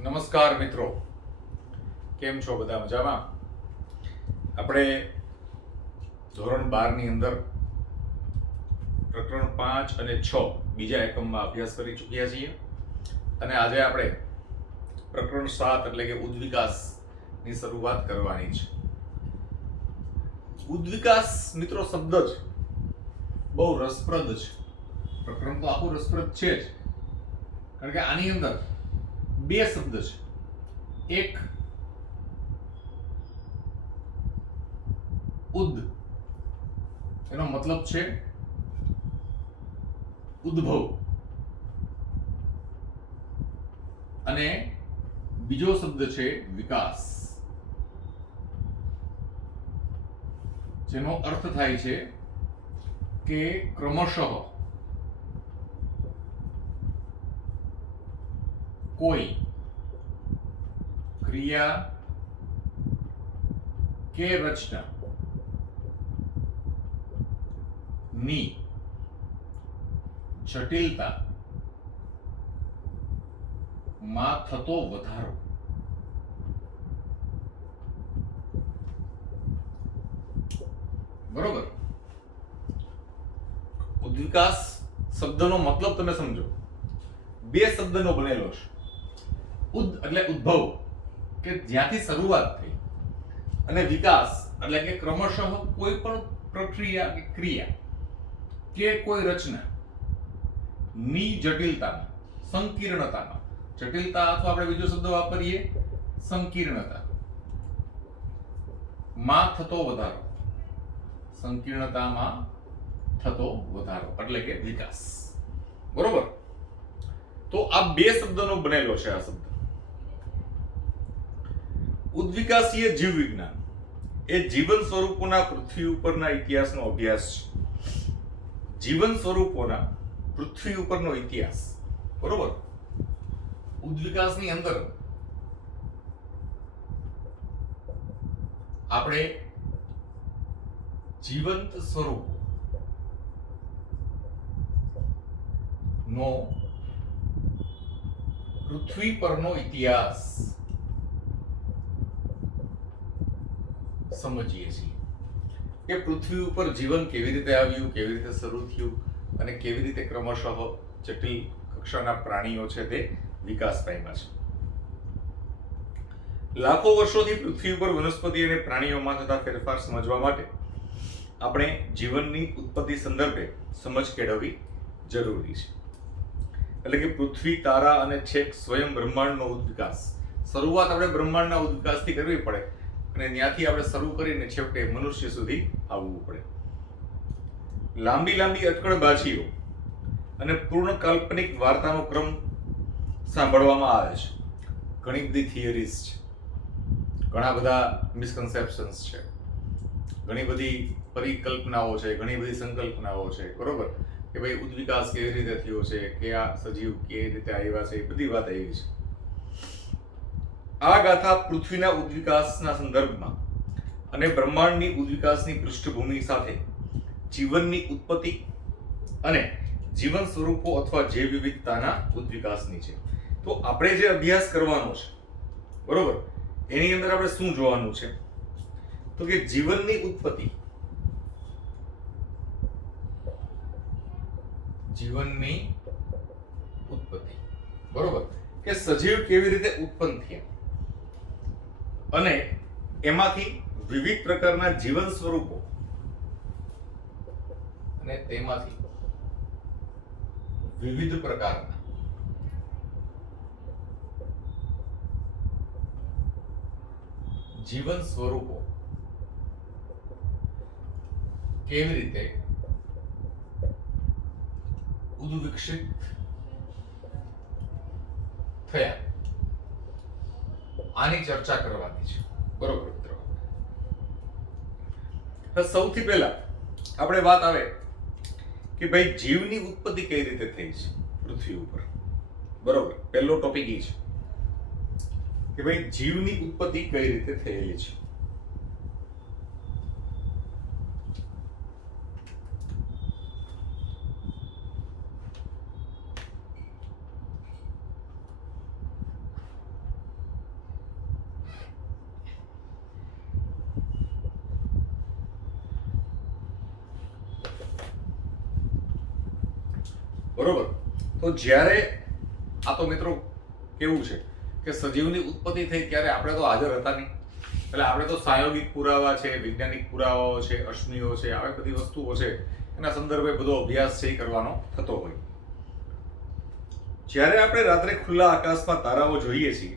નમસ્કાર મિત્રો, કેમ છો? બધા મજામાં? આપણે ધોરણ 12 ની અંદર પ્રકરણ 5 અને 6 બીજા એકમમાં અભ્યાસ કરી ચૂક્યા છીએ અને આજે આપણે પ્રકરણ 7 એટલે કે ઉદ્વિકાસની શરૂઆત કરવાની છે. ઉદ્વિકાસ મિત્રો શબ્દ જ બહુ રસપ્રદ છે. પ્રકરણ તો આખું રસપ્રદ છે જ, કારણ કે આની અંદર બે શબ્દ છે. એક ઉદ, એનો મતલબ છે ઉદ્ભવ, અને બીજો શબ્દ છે વિકાસ, જેનો અર્થ થાય છે કે ક્રમશઃ કોઈ ક્રિયા કે રચના ની જટિલતા માં થતો વધારો. બરોબર? ઉદ્વિકાસ શબ્દનો મતલબ તમે સમજો. બે શબ્દનો બનેલો છે. ઉદ એટલે ઉદ્ભવ, કે જ્યાંથી શરૂઆત થઈ, અને વિકાસ એટલે કે ક્રમશઃ કોઈ પણ પ્રક્રિયા કે ક્રિયા કે કોઈ રચના ની જટિલતામાં, સંકીર્ણતામાં, જટિલતા અથવા આપણે બીજો શબ્દ વાપરીએ સંકીર્ણતા માં થતો વધારો, સંકીર્ણતામાં થતો વધારો એટલે કે વિકાસ. બરોબર? તો આ બે શબ્દનો બનેલો છે આ શબ્દ. ઉદ્વિકાસીય જીવ વિજ્ઞાન એ જીવન સ્વરૂપોના પૃથ્વી ઉપરના ઇતિહાસનો અભ્યાસ છે. જીવન સ્વરૂપોના પૃથ્વી ઉપરનો ઇતિહાસ. બરોબર? ઉદ્વિકાસની અંદર આપણે જીવંત સ્વરૂપો નો પૃથ્વી પરનો ઇતિહાસ સમજીએ છીએ કે પૃથ્વી ઉપર જીવન કેવી રીતે આવ્યું, કેવી રીતે શરૂ થયું, અને કેવી રીતે ક્રમશઃ જટિલ કક્ષાના પ્રાણીઓ છે તે વિકાસ પામ્યા છે. લાખો વર્ષોથી પૃથ્વી ઉપર વનસ્પતિ અને પ્રાણીઓમાં થતા ફેરફાર સમજવા માટે આપણે જીવનની ઉત્પત્તિ સંદર્ભે સમજ કેળવવી જરૂરી છે. એટલે કે પૃથ્વી, તારા અને છેક સ્વયં બ્રહ્માંડનો ઉદ્વિકાસ. શરૂઆત આપણે બ્રહ્માંડના ઉદ્વિકાસથી કરવી પડે, અને ત્યાંથી આપણે શરૂ કરીને છેવટે મનુષ્ય સુધી આવવું પડે. લાંબી લાંબી અટકળબાજીઓ અને પૂર્ણ કાલ્પનિક વાર્તાનો ક્રમ સાંભળવામાં આવે છે. ઘણી બધી થિયરીઝ છે, ઘણા બધા મિસકન્સેપ્શન્સ છે, ઘણી બધી પરિકલ્પનાઓ છે, ઘણી બધી સંકલ્પનાઓ છે. બરોબર? કે ભાઈ ઉદ્વિકાસ કેવી રીતે થયો છે, કે આ સજીવ કેવી રીતે આવ્યા છે, એ બધી વાત આવી છે. આ ગાથા પૃથ્વીના ઉદ્વિકાસના સંદર્ભમાં અને બ્રહ્માંડની ઉદ્વિકાસની પૃષ્ઠભૂમિ સાથે જીવનની ઉત્પત્તિ અને જીવન સ્વરૂપો અથવા જૈવ વિવિધતાના ઉદ્વિકાસની છે. તો આપણે જે અભ્યાસ કરવાનો છે, બરોબર, એની અંદર આપણે શું જોવાનું છે? તો કે જીવનની ઉત્પત્તિ, જીવનની ઉત્પત્તિ, બરોબર, કે સજીવ કેવી રીતે ઉત્પન્ન થયા અને એમાંથી વિવિધ પ્રકારના જીવન સ્વરૂપો અને તેમાંથી વિવિધ પ્રકારના જીવન સ્વરૂપો કેવી રીતે ઉદ્વિકસિત થયા, આની ચર્ચા કરવાની છે. બરોબર મિત્રો? સૌથી પહેલા આપણે વાત આવે કે ભાઈ જીવની ઉત્પત્તિ કઈ રીતે થઈ છે પૃથ્વી ઉપર. બરોબર? પહેલો ટોપિક એ છે કે ભાઈ જીવની ઉત્પત્તિ કઈ રીતે થયેલી છે. બરોબર. તો જ્યારે આ તો મિત્રો કેવું છે કે સજીવની ઉત્પત્તિ થઈ ત્યારે આપણે તો હાજર હતા નહીં, એટલે આપણે તો સાયોગિક પુરાવા છે, વૈજ્ઞાનિક પુરાવાઓ છે, અશ્મિઓ છે, આવી બધી વસ્તુઓ છે, એના સંદર્ભે બધો અભ્યાસ છે એ કરવાનો થતો હોય. જ્યારે આપણે રાત્રે ખુલ્લા આકાશમાં તારાઓ જોઈએ છીએ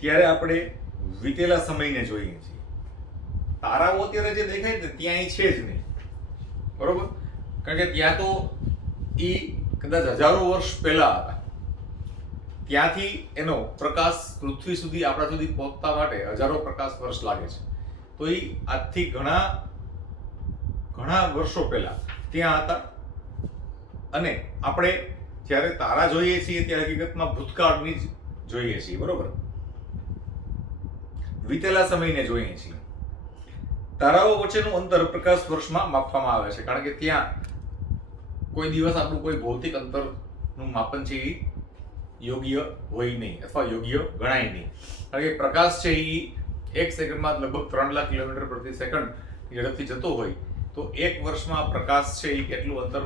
ત્યારે આપણે વીતેલા સમયને જોઈએ છીએ. તારાઓ અત્યારે જે દેખાય ને ત્યાં છે જ નહીં, બરોબર, કારણ કે ત્યાં તો એ કદાચ હજારો વર્ષ પહેલા હતા. ત્યાંથી એનો પ્રકાશ પૃથ્વી સુધી આપણા સુધી પહોંચતા માટે હજારો પ્રકાશ વર્ષ લાગે છે. તો એ આજથી ઘણા વર્ષો પહેલા ત્યાં હતા. અને આપણે જ્યારે તારા જોઈએ છીએ ત્યારે હકીકતમાં ભૂતકાળની જ જોઈએ છીએ, બરોબર, વીતેલા સમયને જોઈએ છીએ. તારાઓ વચ્ચેનું અંતર પ્રકાશ વર્ષમાં માપવામાં આવે છે, કારણ કે ત્યાં કોઈ દિવસ આપણું કોઈ ભૌતિક અંતરનું માપન છે એ યોગ્ય હોય નહીં અથવા યોગ્ય ગણાય નહીં. કારણ કે પ્રકાશ છે એ 1 સેકન્ડમાં લગભગ 3 લાખ કિલોમીટર પ્રતિ સેકન્ડ ઝડપથી જતો હોય, તો 1 વર્ષમાં પ્રકાશ છે એ કેટલું અંતર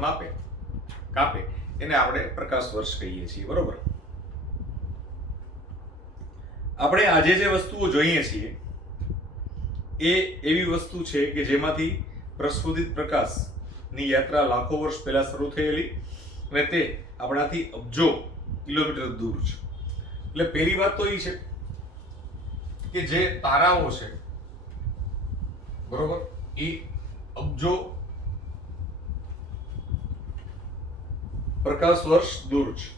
કાપે એને આપણે પ્રકાશ વર્ષ કહીએ છીએ, બરોબર. આપણે આજે જે વસ્તુઓ જોઈએ છીએ એ એવી વસ્તુ છે કે જેમાંથી પ્રસ્ફુટિત પ્રકાશની યાત્રા લાખો વર્ષ પહેલા શરૂ થયેલી અને તે આપણાથી અબજો કિલોમીટર દૂર છે. એટલે પહેલી વાત તો એ છે કે જે તારાઓ છે, બરોબર, એ અબજો પ્રકાશ વર્ષ દૂર છે,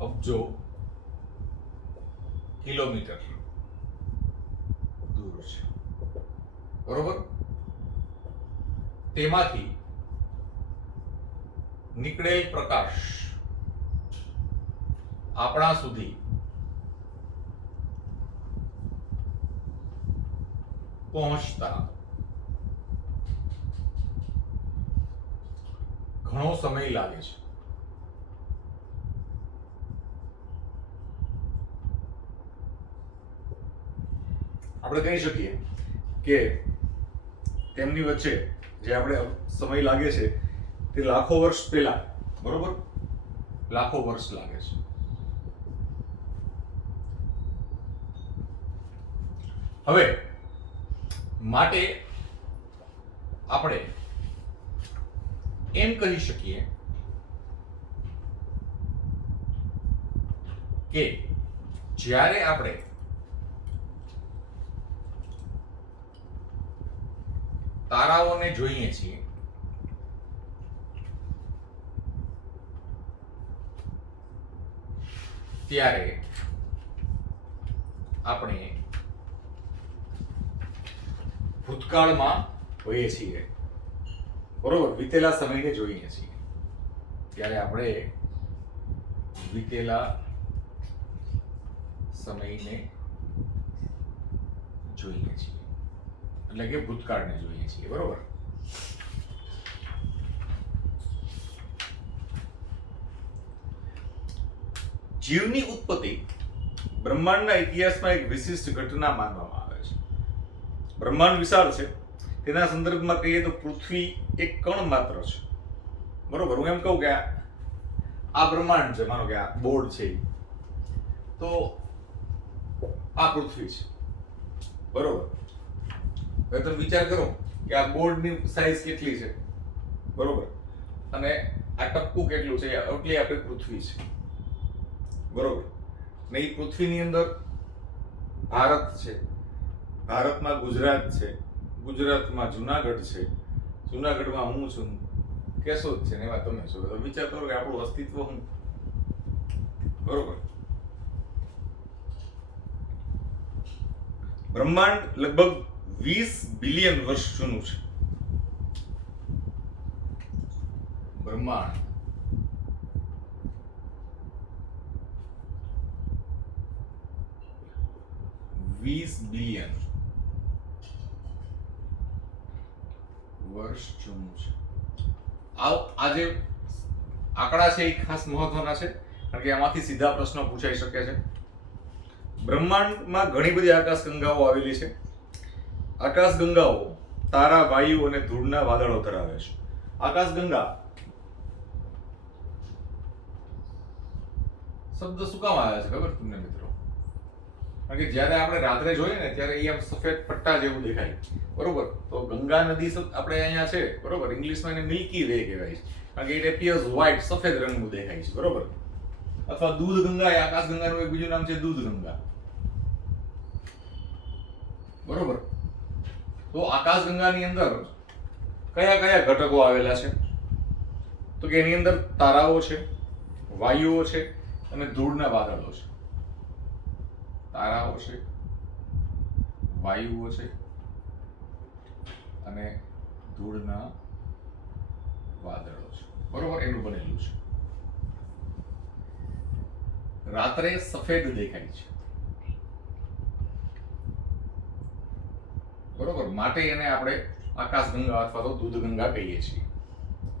અબજો કિલોમીટર દૂર છે, બરોબર. તેમાંથી નીકળેલ પ્રકાશ આપણા સુધી પહોંચતા ઘણો સમય લાગે છે. આપણે કહી શકીએ કે તેમની વચ્ચે જે આપણે સમય લાગે છે તે લાખો વર્ષ પહેલા, બરોબર, લાખો વર્ષ લાગે છે. હવે માટે આપણે એમ કહી શકીએ કે જ્યારે આપણે તારાઓને જોઈએ છીએ ત્યારે આપણે ભૂતકાળમાં હોઈએ છીએ, બરોબર, વીતેલા સમયને જોઈએ છીએ. ત્યારે આપણે વીતેલા સમયને જોઈએ છીએ, એટલે કે ભૂતકાળને જોઈએ છીએ, બરોબર. જીવની ઉત્પત્તિ બ્રહ્માંડના ઇતિહાસમાં એક વિશિષ્ટ ઘટના માનવામાં આવે છે. બ્રહ્માંડ વિશાળ છે, તેના સંદર્ભમાં કહીએ તો પૃથ્વી એક કણ માત્ર છે, બરોબર. હું એમ કહું કે આ બ્રહ્માંડ છે, માનો કે આ બોર્ડ છે, તો આ પૃથ્વી છે, બરોબર. હવે તમે વિચાર કરો કે આ બોર્ડની સાઈઝ કેટલી છે, બરોબર, અને આ ટપકું કેટલું છે, એટલી આપણી પૃથ્વી છે, બરોબર. ને એ પૃથ્વીની અંદર ભારત છે, ભારતમાં ગુજરાત છે, ગુજરાતમાં જુનાગઢ છે, જુનાગઢમાં હું છું, કેશોદ છે, ને એમાં તમે છો. તો વિચાર કરો કે આપણું અસ્તિત્વ શું, બરોબર. બ્રહ્માંડ લગભગ 20 બિલિયન વર્ષ જૂનું છે. બ્રહ્માંડ 20 બિલિયન વર્ષ જૂનું છે. આ જે આંકડા છે એ ખાસ મહત્વના છે, કારણ કે આમાંથી સીધા પ્રશ્નો પૂછાઈ શકે છે. બ્રહ્માંડમાં ઘણી બધી આકાશગંગાઓ આવેલી છે. આકાશગંગાઓ તારા, વાયુ અને ધૂળના વાદળો ધરાવે છે. આકાશગંગા શબ્દ શું કામ આવે છે ખબર તમને મિત્રો? કારણ કે જ્યારે આપણે રાત્રે જોઈએ ને ત્યારે એ આમ સફેદ પટ્ટા જેવું દેખાય, બરોબર? તો ગંગા નદી આપણે અહીંયા છે, બરોબર? ઇંગ્લિશમાં એને મિલ્કી વે કહેવાય છે, કારણ કે ઇટ એપિયર્સ વ્હાઇટ, સફેદ રંગનું દેખાય છે, બરોબર? અથવા દૂધ ગંગા એ આકાશ ગંગાનું એક બીજું નામ છે દૂધ ગંગા, બરોબર? તો આકાશ ગંગાની અંદર કયા કયા ઘટકો આવેલા છે? તો કે એની અંદર તારાઓ છે, વાયુઓ છે અને ધૂળના વાદળો છે. તારાઓ છે, વાયુઓ છે અને ધૂળના વાદળો છે, બરોબર? એનું બનેલું છે. રાત્રે સફેદ દેખાય છે, બરોબર? માટે એને આપણે આકાશ ગંગા અથવા તો દૂધ ગંગા કહીએ છીએ,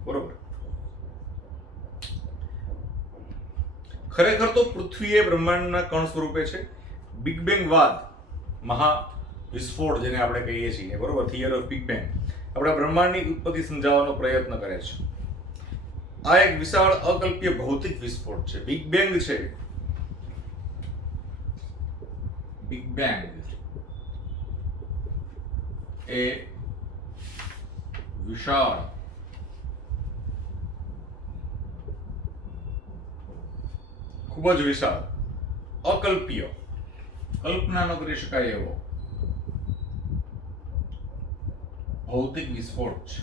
બરોબર? ખરેખર તો પૃથ્વી એ બ્રહ્માંડના કણ સ્વરૂપે છે. બિગ બેંગ બાદ મહા વિસ્ફોટ જેને આપણે કહીએ છીએ, બરોબર, થિયરી ઓફ બિગ બેંગ, આપણે બ્રહ્માંડની ઉત્પત્તિ સમજાવવાનો પ્રયત્ન કરે છે. આ એક વિશાળ અકલ્પ્ય ભૌતિક વિસ્ફોટ છે. બિગ બેંગ છે, બિગ બેંગ એ વિશાળ ખૂબ જ વિશાળ અકલ્પ્ય, કલ્પના ન કરી શકાય એવો ભૌતિક વિસ્ફોટ છે.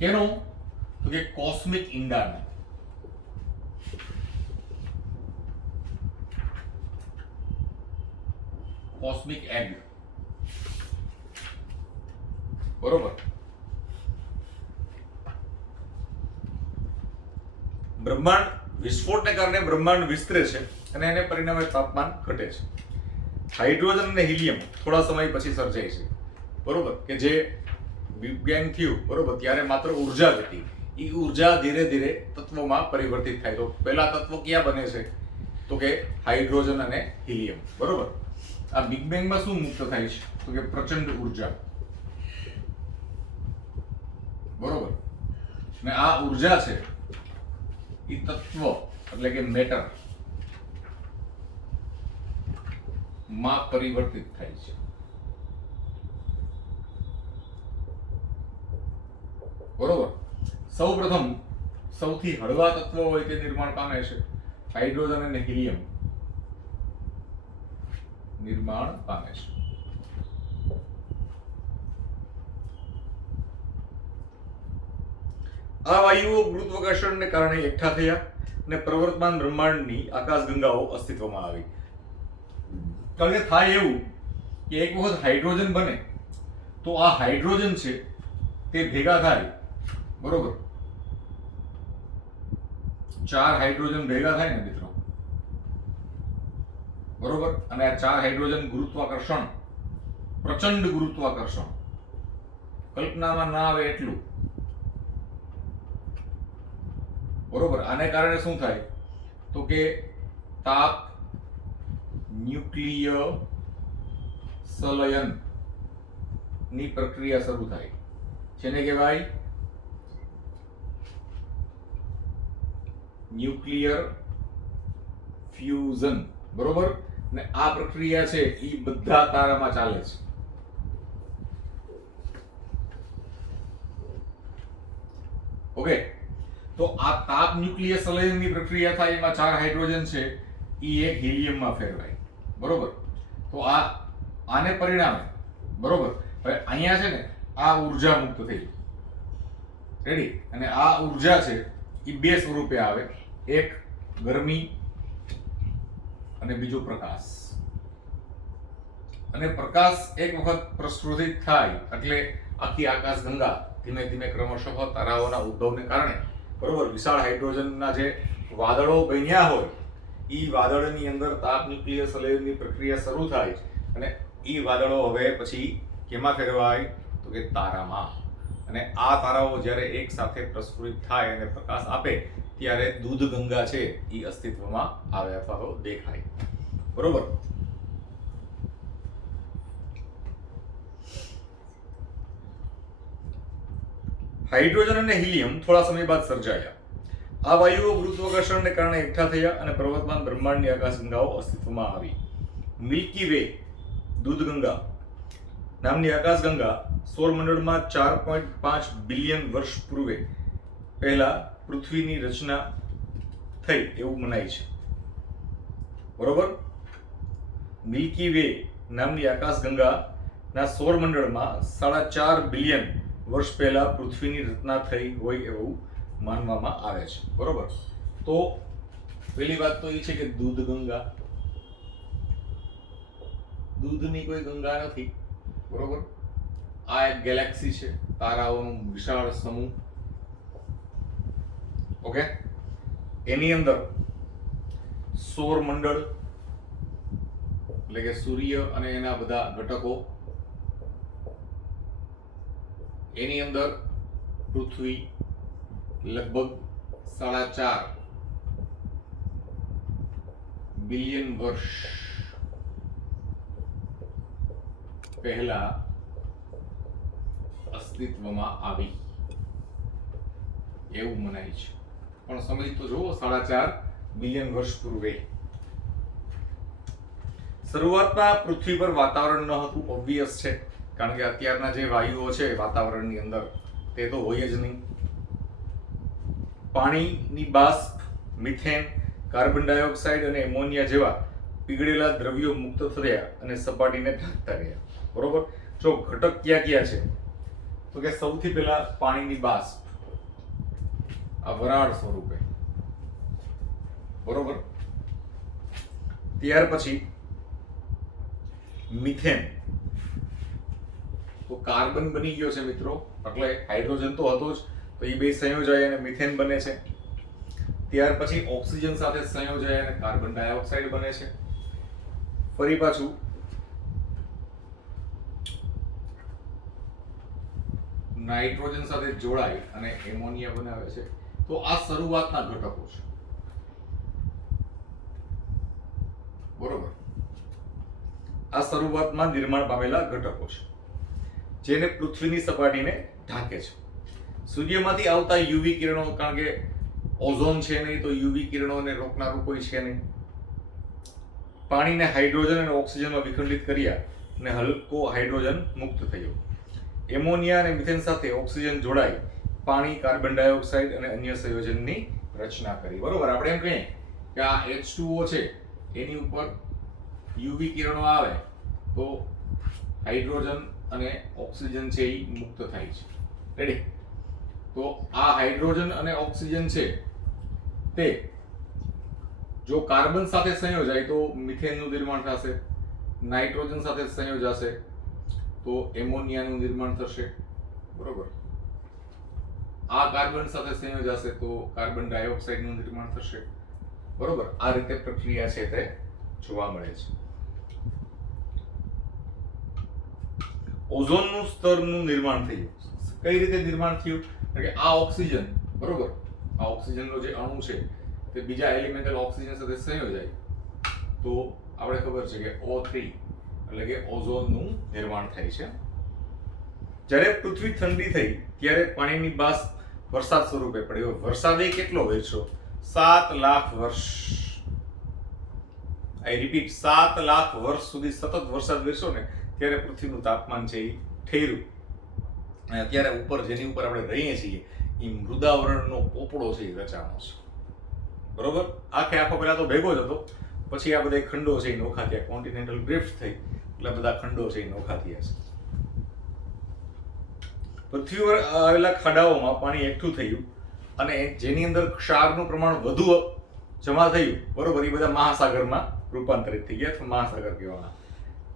કેનો? તો કે કોસ્મિક ઈંડાનો. કોસ્મિક એગ, બરોબર? બ્રહ્માંડ વિસ્ફોટને કારણે બ્રહ્માંડ વિસ્તરે છે અને એને પરિણામે તાપમાન ઘટે છે. હાઇડ્રોજન અને હિલિયમ થોડા સમય પછી સર્જાય છે, બરોબર? કે જે બિગ બેંગ થયું, બરોબર, ત્યારે માત્ર ઉર્જા હતી. એ ઉર્જા ધીરે ધીરે તત્વોમાં પરિવર્તિત થાય. તો પહેલા તત્વો ક્યાં બને છે? તો કે હાઇડ્રોજન અને હિલિયમ, બરોબર? આ બિગ બેંગમાં શું મુક્ત થાય છે? તો કે પ્રચંડ ઉર્જા, બરોબર? અને આ ઉર્જા છે એ તત્વ એટલે કે મેટર માં પરિવર્તિત થાય છે, બરોબર? સૌપ્રથમ સૌથી હળવા તત્વો હોય તે નિર્માણ પામે છે. હાઇડ્રોજન અને હિલિયમ નિર્માણ પામે છે. આ વાયુઓ ગુરુત્વાકર્ષણને કારણે એકઠા થયા અને પ્રવર્તમાન બ્રહ્માંડની આકાશગંગાઓ અસ્તિત્વમાં આવી. કારણ કે થાય એવું કે એક વખત હાઇડ્રોજન બને તો આ હાઇડ્રોજન છે તે ભેગા થાય, બરોબર? 4 હાઇડ્રોજન ભેગા થાય ને મિત્રો, બરોબર? અને આ 4 હાઇડ્રોજન ગુરુત્વાકર્ષણ, પ્રચંડ ગુરુત્વાકર્ષણ, કલ્પનામાં ના આવે એટલું, બરોબર? આને કારણે શું થાય? તો કે તાપ ન્યુક્લિય સંલયન ની પ્રક્રિયા શરૂ થાય. જેને કહેવાય ન્યુક્લિયર ફ્યુઝન, બરોબર? ને આ પ્રક્રિયા છે એ બધા તારામાં ચાલે છે. ઓકે, તો આ તાપ ન્યુક્લિયર સંલયનની પ્રક્રિયા થાય, એમાં 4 હાઇડ્રોજન છે એ એક હિલિયમમાં ફેરવાય, બરોબર? તો આને પરિણામે, બરોબર, હવે અહીંયા છે ને આ ઉર્જા મુક્ત થઈ, રેડી? અને આ ઉર્જા છે એ બે સ્વરૂપે આવે, એક ગરમી અને બીજો પ્રકાશ. અને પ્રકાશ એક વખત પ્રસ્ફુટિત થાય એટલે આખી આકાશ ગંગા ધીમે ધીમે ક્રમશઃ તારાઓના ઉદ્ભવને કારણે, બરોબર, વિશાળ હાઇડ્રોજનના જે વાદળો બન્યા હોય એ વાદળની અંદર તાપ ન્યુક્લિયર સંલયનની પ્રક્રિયા શરૂ થાય અને એ વાદળો હવે પછી કેમાં ફેરવાય? તો કે તારામાં. અને આ તારાઓ જ્યારે એક સાથે પ્રસ્ફુરિત થાય અને પ્રકાશ આપે ત્યારે દૂધ ગંગા છે એ અસ્તિત્વમાં આવે અથવા તો દેખાય, બરોબર? હાઇડ્રોજન અને હિલિયમ થોડા સમય બાદ સર્જાયા. આ વાયુઓ ગુરુત્વાકર્ષણને કારણે એકઠા થયા અને પ્રવર્તમાન બ્રહ્માંડની આકાશગંગાઓ અસ્તિત્વમાં આવી. મિલ્કી વે દૂધગંગા નામની આકાશગંગા સૌરમંડળમાં 4.5 બિલિયન વર્ષ પૂર્વે પહેલા પૃથ્વીની રચના થઈ એવું મનાય છે. બરોબર. મિલ્કી વે નામની આકાશગંગાના સૌરમંડળમાં 4.5 બિલિયન વર્ષ પહેલા પૃથ્વીની રચના થઈ હોય એવું માનવામાં આવે છે. બરોબર. તો પહેલી વાત તો એ છે કે દૂધગંગા, દૂધની કોઈ ગંગા નથી. બરોબર. આ એક ગેલેક્સી છે, તારાઓનો વિશાળ સમૂહ. ઓકે. એની અંદર સૌરમંડળ એટલે કે સૂર્ય અને એના બધા ઘટકો, એની અંદર પૃથ્વી લગભગ 4.5 બિલિયન વર્ષ પહેલા અસ્તિત્વમાં આવી એવું મનાય છે. પણ સમય તો જુઓ, 4.5 બિલિયન વર્ષ પૂર્વે. શરૂઆતમાં પૃથ્વી પર વાતાવરણ ન હતું, ઓબ્વિયસ છે, કારણ કે અત્યારના જે વાયુઓ છે વાતાવરણની અંદર તે તો હોય જ નહીં. પાણીની બાષ્પ, મિથેન, કાર્બન ડાયોક્સાઇડ અને એમોનિયા જેવા પીગળેલા દ્રવ્યો મુક્ત થયા અને સપાટીને ઢાંકતા રહ્યા. બરોબર. જો ઘટક ક્યાં ક્યાં છે તો કે સૌથી પહેલા પાણીની બાષ્પ, આ વરાળ સ્વરૂપે. બરોબર. ત્યાર પછી મિથેન, તો કાર્બન બની ગયો છે મિત્રો, એટલે હાઇડ્રોજન તો હતો જ, તો એ બે સંયોજાય અને મિથેન બને છે. ત્યાર પછી ઓક્સિજન સાથે સંયોજાય અને કાર્બન ડાયોક્સાઇડ બને છે. ફરી પાછું નાઇટ્રોજન સાથે જોડાય અને એમોનિયા બનાવે છે. તો આ શરૂઆતના ઘટકો છે. બરોબર. આ શરૂઆતમાં નિર્માણ પામેલા ઘટકો છે જેને પૃથ્વીની સપાટીને ઢાંકે છે. સૂર્યમાંથી આવતા યુવી કિરણો, કારણ કે ઓઝોન છે નહીં તો યુવી કિરણોને રોકનારું કોઈ છે નહીં. પાણીને હાઇડ્રોજન અને ઓક્સિજનમાં વિખંડિત કર્યા અને હલકો હાઇડ્રોજન મુક્ત થયો. એમોનિયા અને મિથેન સાથે ઓક્સિજન જોડાઈ પાણી, કાર્બન ડાયોક્સાઇડ અને અન્ય સંયોજનની રચના કરી. બરોબર. આપણે એમ કહીએ કે આ H2O છે, એની ઉપર યુવી કિરણો આવે તો હાઇડ્રોજન અને ઓક્સિજન છે એ મુક્ત થાય છે. રેડી. તો આ હાઇડ્રોજન અને ઓક્સિજન છે તે જો કાર્બન સાથે સંયોજાય તો મિથેનનું નિર્માણ થશે, નાઇટ્રોજન સાથે સંયોજાશે તો એમોનિયાનું નિર્માણ થશે. બરોબર. આ કાર્બન સાથે સંયોજાશે તો કાર્બન ડાયોક્સાઇડનું નિર્માણ થશે. બરોબર. આ રીતે પ્રક્રિયા છે તે જોવા મળે છે. ઓઝોનનું સ્તરનું નિર્માણ થયું. કઈ રીતે નિર્માણ થયું? કે આ ઓક્સિજન, બરોબર, આ ઓક્સિજનનો જે અણુ છે તે બીજા એલિમેન્ટલ ઓક્સિજન સાથે સંયોજાય તો આપણે ખબર છે કે O3 એટલે કે ઓઝોનનું નિર્માણ થાય છે. જ્યારે પૃથ્વી ઠંડી થઈ ત્યારે પાણીની બાષ્પ વરસાદ સ્વરૂપે પડ્યો. વરસાદ એ કેટલો વેચ્યો? 7 લાખ વર્ષ. આઈ રિપીટ, 7 લાખ વર્ષ સુધી સતત વરસાદ વેચ્યો ને ત્યારે પૃથ્વીનું તાપમાન છે એ ઠેર્યું. અને અત્યારે ઉપર જેની ઉપર આપણે રહીએ છીએ એ મૃદાવરણનો પોપડો છે એ રચાણો છે. બરોબર. આખો પહેલા તો ભેગો જ હતો, પછી આ બધા ખંડો છે એ નોખા થયા, કોન્ટિનેન્ટલ ડ્રિફ્ટ થઈ એટલે બધા ખંડો છે એ નોખા થયા છે. પૃથ્વી પર આવેલા ખાડાઓમાં પાણી એકઠું થયું અને જેની અંદર ક્ષારનું પ્રમાણ વધુ જમા થયું. બરોબર. એ બધા મહાસાગરમાં રૂપાંતરિત થઈ ગયા અથવા મહાસાગર કહેવાના.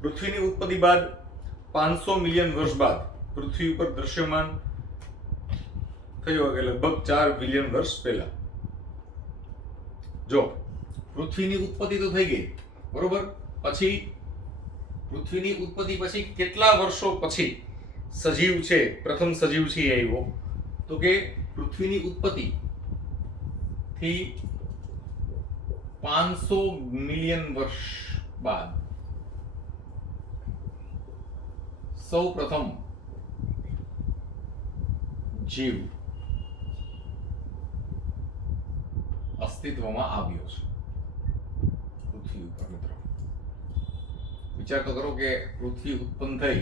પૃથ્વીની ઉત્પત્તિ બાદ 500 મિલિયન વર્ષ બાદ પૃથ્વી ઉપર દ્રશ્યમાન થયો કે લગભગ 4 બિલિયન વર્ષ પહેલા. જો પૃથ્વીની ઉત્પત્તિ તો થઈ ગઈ, બરોબર, પછી પૃથ્વીની ઉત્પત્તિ પછી કેટલા વર્ષો પછી સજીવ છે, પ્રથમ સજીવ છે એ આવ્યો? તો કે પૃથ્વીની ઉત્પત્તિ થી 500 મિલિયન વર્ષ બાદ સૌ પ્રથમ જીવ અસ્તિત્વમાં આવ્યો છે પૃથ્વી ઉપર. મિત્રો વિચાર તો કરો કે પૃથ્વી ઉત્પન્ન થઈ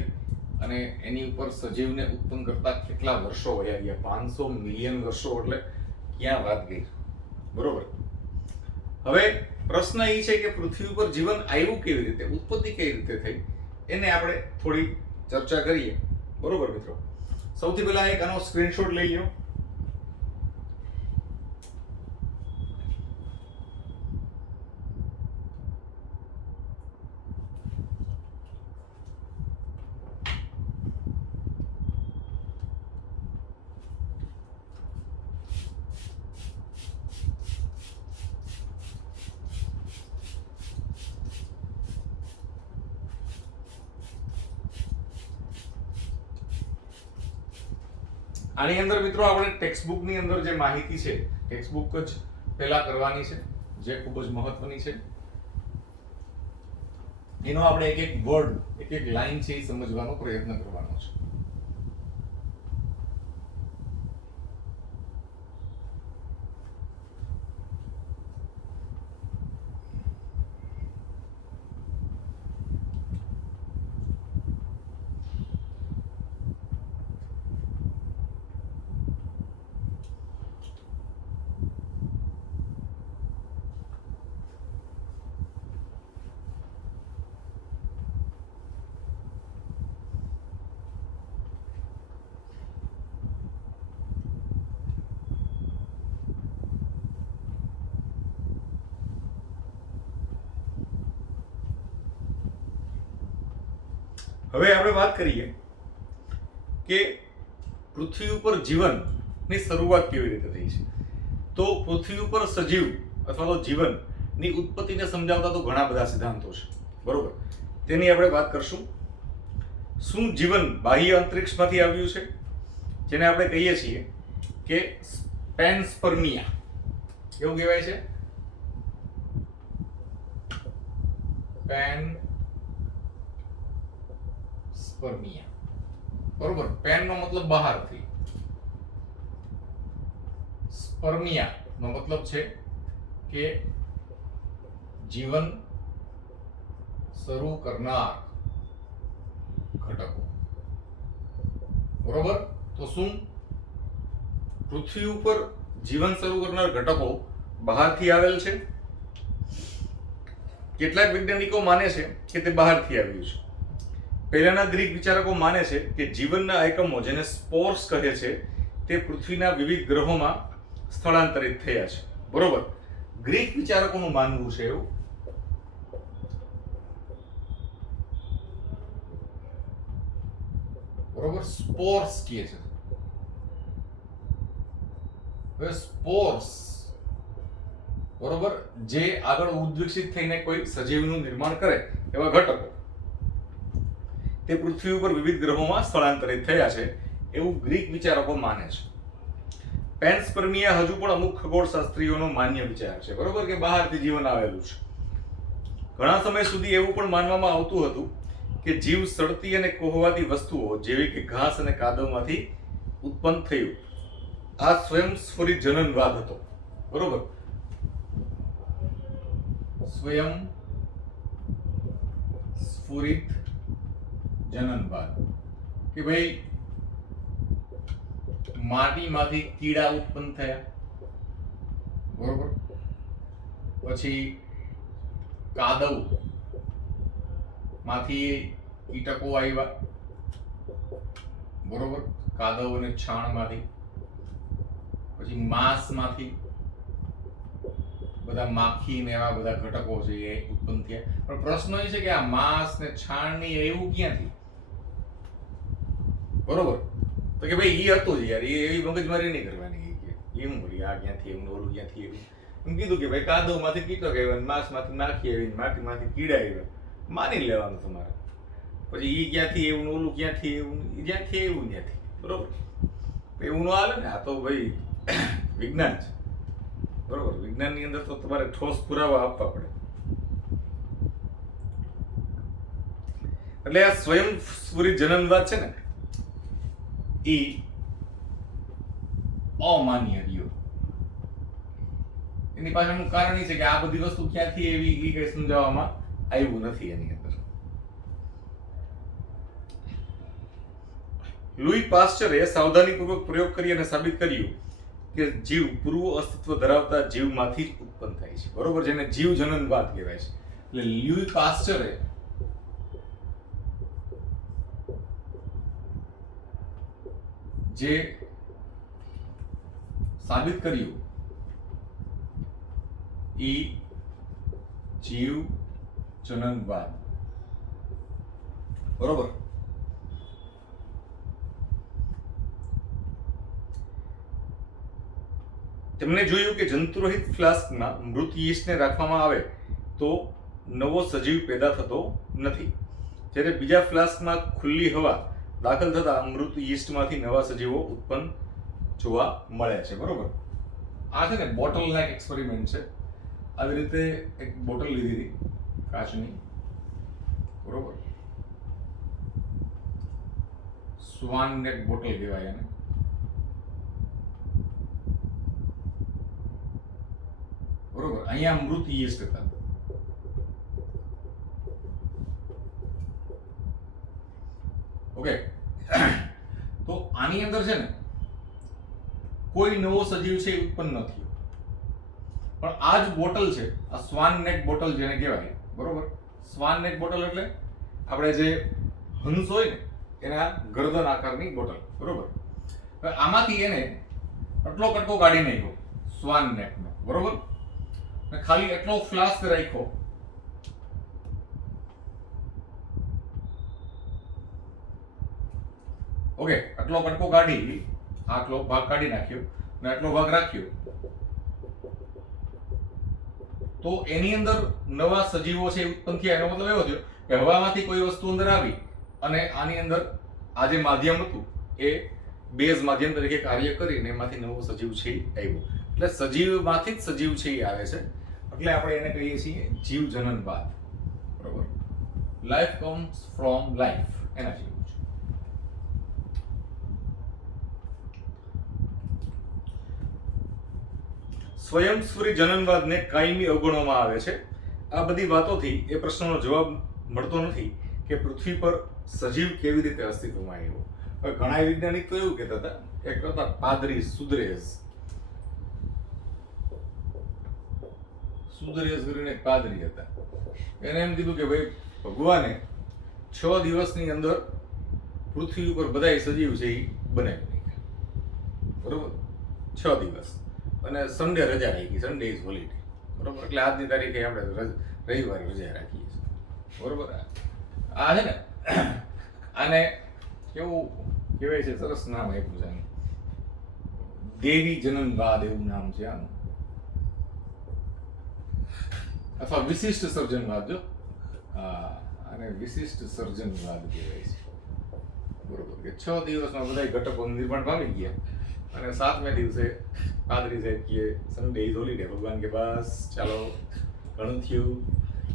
અને એની ઉપર સજીવને ઉત્પન્ન કરતા કેટલા વર્ષો વયા ગયા. 500 મિલિયન વર્ષો, એટલે ક્યાં વાત ગઈ. બરોબર. હવે પ્રશ્ન એ છે કે પૃથ્વી ઉપર જીવન આવ્યું કેવી રીતે, ઉત્પત્તિ કેવી રીતે થઈ, એને આપણે થોડી ચર્ચા કરીએ. બરોબર મિત્રો. સૌથી પહેલા એક આનો સ્ક્રીનશોટ લઈ લો. આની અંદર મિત્રો આપણે ટેક્સ્ટબુક ની અંદર જે માહિતી છે, ટેક્સ્ટબુક જ પહેલા કરવાની છે, જે ખૂબ જ મહત્વની છે. એનો આપણે એક એક વર્ડ, એક એક લાઈન છે એ સમજવાનો પ્રયત્ન કરવાનો છે. હવે આપણે વાત કરીએ કે પૃથ્વી ઉપર જીવનની શરૂઆત કેવી રીતે થઈ છે. તો પૃથ્વી ઉપર સજીવ અથવા તો જીવનની ઉત્પત્તિને સમજાવતા તો ઘણા બધા સિદ્ધાંતો છે. બરોબર. તેની આપણે વાત કરશું. શું જીવન બાહ્ય અંતરિક્ષમાંથી આવ્યું છે, જેને આપણે કહીએ છીએ કે પેન્સપર્મિયા, એવું કહેવાય છે, પેન્સપર્મિયા. બરોબર. પેન નો મતલબ બહારથી, સ્પર્મિયા નો મતલબ છે કે જીવન શરૂ કરનાર ઘટકો. બરોબર. તો શું પૃથ્વી ઉપર જીવન શરૂ કરનાર ઘટકો બહારથી આવેલ છે? કેટલાક વૈજ્ઞાનિકો માને છે કે તે બહારથી આવ્યું છે. પહેલાના ગ્રીક વિચારકો માને છે કે જીવનના એકમો, જેને સ્પોર્સ કહે છે, તે પૃથ્વીના વિવિધ ગ્રહોમાં સ્થળાંતરિત થયા છે. બરોબર. ગ્રીક વિચારકોનું માનવું છે એવું. બરોબર. સ્પોર્સ કહે છે. હવે સ્પોર્સ, બરોબર, જે આગળ ઉદ્વિકસિત થઈને કોઈ સજીવનું નિર્માણ કરે એવા ઘટકો, તે પૃથ્વી ઉપર વિવિધ ગ્રહોમાં સ્થળાંતરિત થયા છે એવું ગ્રીક વિચારકો માને છે. પેન્સપર્મિયા હજુ પણ અમુક ખગોળશાસ્ત્રીઓનો માન્ય વિચાર છે. બરોબર, કે બહારથી જીવન આવેલું છે. ઘણા સમય સુધી એવું પણ માનવામાં આવતું હતું કે જીવ સડતી અને કોહવાતી વસ્તુઓ જેવી કે ઘાસ અને કાદવમાંથી ઉત્પન્ન થયું. આ સ્વયંસ્ફુરિત જનનવાદ હતો. બરોબર. સ્વયં સ્ફુરિત જનનવાદ, કે ભાઈ માટીમાંથી કીડા ઉત્પન્ન થયા. બરોબર. પછી કાદવ માંથી કીટકો આવ્યા. બરોબર. કાદવ અને છાણ માંથી. પછી માંસ માંથી બધા માખી ને એવા બધા ઘટકો છે એ ઉત્પન્ન થયા. પણ પ્રશ્ન એ છે કે આ માંસ ને છાણ ની એવું ક્યાંથી? બરોબર. તો કે ભાઈ એ હતું જ યાર, એ એવી મગજમારી નહીં કરવાની કે એમ બોલી આ ક્યાંથી એવું, ઓલું ક્યાંથી એવું. એમ કીધું કે ભાઈ કાદવ માંથી કીટક આવ્યા, માંસ માંથી માખી આવી, માટીમાંથી કીડા આવ્યા, માની લેવાનું તમારે. પછી ઈ ક્યાંથી એવું, ઓલું ક્યાંથી એવું, જ્યાંથી એવું ત્યાંથી. બરોબર. એવું ન હાલે ને. આ તો ભાઈ વિજ્ઞાન છે. બરોબર. વિજ્ઞાનની અંદર તો તમારે ઠોસ પુરાવા આપવા પડે. એટલે આ સ્વયંસ્ફુરિત જનનવાદ છે ને, એ અમાન્ય રહ્યો. એની પાછળનું કારણ એ છે કે આ બધી વસ્તુ ક્યાંથી એવી એ કઈ સમજાવવામાં આવ્યું નથી એની અંદર. લુઈ પાસ્ચરે સાવધાનીપૂર્વક પ્રયોગ કરી અને સાબિત કર્યું કે જીવ પૂર્વ અસ્તિત્વ ધરાવતા જીવમાંથી જ ઉત્પન્ન થાય છે, બરોબર, જેને જીવ જનનવાદ કહેવાય છે. એટલે લ્યુઈ પાસ્ચરે જે સાબિત કર્યું એ જીવ જનનવાદ, બરોબર. તેમણે જોયું કે જંતુરહિત ફ્લાસ્કમાં મૃત યીસ્ટને રાખવામાં આવે તો નવો સજીવ પેદા થતો નથી, જ્યારે બીજા ફ્લાસ્કમાં ખુલ્લી હવા દાખલ થતા મૃત યીસ્ટમાંથી નવા સજીવો ઉત્પન્ન જોવા મળે છે, બરોબર. આ છે ને બોટલ નેક એક્સપેરિમેન્ટ છે. આવી રીતે એક બોટલ લીધી હતી કાચની, બરોબર, સ્વાન નેક બોટલ કહેવાય એને. બરોબર, અહીંયા મૃત યીસ્ટ હતા. ઓકે, તો આની અંદર છે ને કોઈ નવો સજીવ છે એ ઉત્પન્ન ન થયો, પણ આ જ બોટલ છે, આ સ્વાન નેક બોટલ જેને કહેવાય, બરોબર. સ્વાન નેક બોટલ એટલે આપણે જે હંસ હોય ને એના ગરદન આકારની બોટલ, બરોબર. હવે આમાંથી એને આટલો કટકો કાઢી નાખ્યો સ્વાન નેકનો, બરોબર, અને ખાલી એટલો ફ્લાસ્ક રાખ્યો. ઓકે, આટલો કટકો કાઢી, આટલો ભાગ કાઢી નાખ્યો અને આટલો ભાગ રાખ્યો, તો એની અંદર નવા સજીવો છે એ ઉત્પન્ન થયા. એનો મતલબ એવો થયો કે હવામાંથી કોઈ વસ્તુ અંદર આવી અને આની અંદર આ જે માધ્યમ હતું એ બેઝ માધ્યમ તરીકે કાર્ય કરીને એમાંથી નવો સજીવ છે એ આવ્યો. એટલે સજીવમાંથી જ સજીવ છે એ આવે છે, એટલે આપણે એને કહીએ છીએ જીવ જનનવાદ, બરોબર. લાઈફ કમ્સ ફ્રોમ લાઈફ, એના જેવું છે. સ્વયંસ્ફુરી જનનવાદને કાયમી અવગણવામાં આવે છે. આ બધી વાતોથી એ પ્રશ્નનો જવાબ મળતો નથી કે પૃથ્વી પર સજીવ કેવી રીતે અસ્તિત્વમાં આવ્યો. હવે ઘણા વૈજ્ઞાનિક તો એવું કહેતા હતા, એક હતા પાદરી સુદરેસ કરીને એક પાદરી હતા. એને એમ કીધું કે ભાઈ ભગવાને 6 દિવસની અંદર પૃથ્વી ઉપર બધા સજીવ છે એ બનાવી નાખ્યા, બરોબર. 6 દિવસ, અને સન્ડે રજા રાખી, સન્ડે ઇઝ હોલિડે, બરોબર. એટલે આજની તારીખે આપણે રવિવારે રજા રાખીએ છીએ, બરોબર. આ છે ને આને કેવું કહેવાય છે, સરસ નામ આપ્યું છે આનું, દેવી જનનવાદ એવું નામ છે આનું, અથવા વિશિષ્ટ સર્જનવાદ. જો આને વિશિષ્ટ સર્જનવાદ કહેવાય છે, બરોબર. કે 6 દિવસમાં બધા ઘટકો નિર્માણ પામી ગયા અને 7મે દિવસે પાદરી સાહેબ કહે સન્ડે ઇઝ હોલિડે. ભગવાન કે બસ ચાલો ઘણું થયું,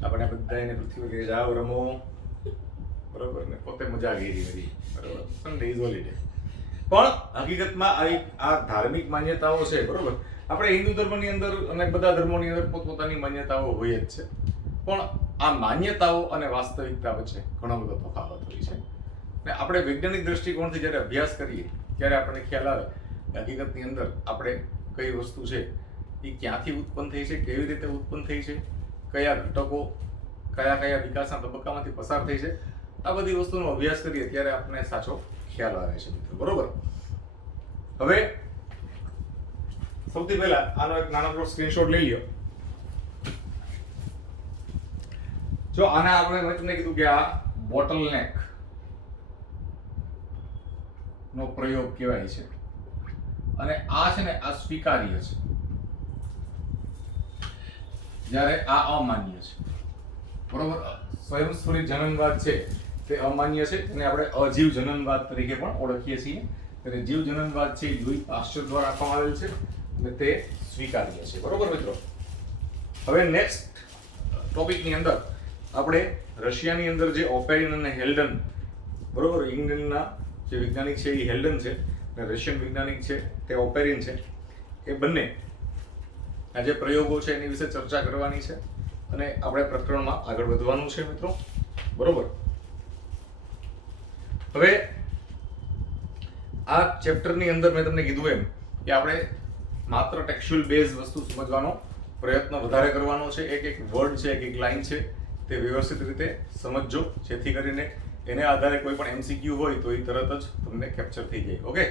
આપણે બધા એને પૃથ્વી પર જાઓ રમો, બરોબર, ને પોતે મજા કરી બધી, બરોબર, સન્ડે ઇઝ હોલિડે. પણ હકીકતમાં આ ધાર્મિક માન્યતાઓ છે, બરોબર. આપણે હિન્દુ ધર્મની અંદર અને બધા ધર્મોની અંદર પોતપોતાની માન્યતાઓ હોય જ છે, પણ આ માન્યતાઓ અને વાસ્તવિકતા વચ્ચે ઘણો બધો તફાવત હોય છે. ને આપણે વૈજ્ઞાનિક દ્રષ્ટિકોણથી જ્યારે અભ્યાસ કરીએ ત્યારે આપણને ખ્યાલ આવે કે હકીકતની અંદર આપણે કઈ વસ્તુ છે એ ક્યાંથી ઉત્પન્ન થઈ છે, કેવી રીતે ઉત્પન્ન થઈ છે, કયા ઘટકો કયા કયા વિકાસના તબક્કામાંથી પસાર થઈ છે, આ બધી વસ્તુનો અભ્યાસ કરીએ ત્યારે આપણને સાચો ખ્યાલ આવે છે, મિત્રો, બરોબર. હવે સૌથી પહેલા આનો એક નાનકડો સ્ક્રીનશોટ લઈ લ્યો. જો આના આપણે મેં તમને કીધું કે આ બોટલ નેક નો પ્રયોગ કહેવાય છે, અને આ છે ને આ સ્વીકાર્ય છે, જ્યારે આ અમાન્ય છે, બરોબર. સ્વયંસ્ફુરિત જનનવાદ છે તે અમાન્ય છે, એને આપણે અજીવ જનનવાદ તરીકે પણ ઓળખીએ છીએ. એટલે જીવ જનનવાદ છે એ લુઈ પાસ્ચર દ્વારા આપવામાં આવેલ છે અને તે સ્વીકાર્ય છે, બરોબર મિત્રો. હવે નેક્સ્ટ ટોપિકની અંદર આપણે રશિયાની અંદર જે ઓપેરિન અને હેલ્ડન, બરોબર, ઇંગ્લેન્ડના જે વૈજ્ઞાનિક છે એ હેલ્ડન છે, અને રશિયન વૈજ્ઞાનિક છે તે ઓપેરિન છે, એ બંને આ જે પ્રયોગો છે એની વિશે ચર્ચા કરવાની છે અને આપણે પ્રકરણમાં આગળ વધવાનું છે મિત્રો. બરોબર. હવે આ ચેપ્ટરની અંદર મેં તમને કીધું એમ કે આપણે માત્ર ટેક્સ્ચ્યુઅલ બેઝ વસ્તુ સમજવાનો પ્રયત્ન વધારે કરવાનો છે. એક એક વર્ડ છે, એક એક લાઈન છે, તે વ્યવસ્થિત રીતે સમજજો, જેથી કરીને એને આધારે કોઈ પણ MCQ હોય તો એ તરત જ તમને કેપ્ચર થઈ જાય. ઓકે.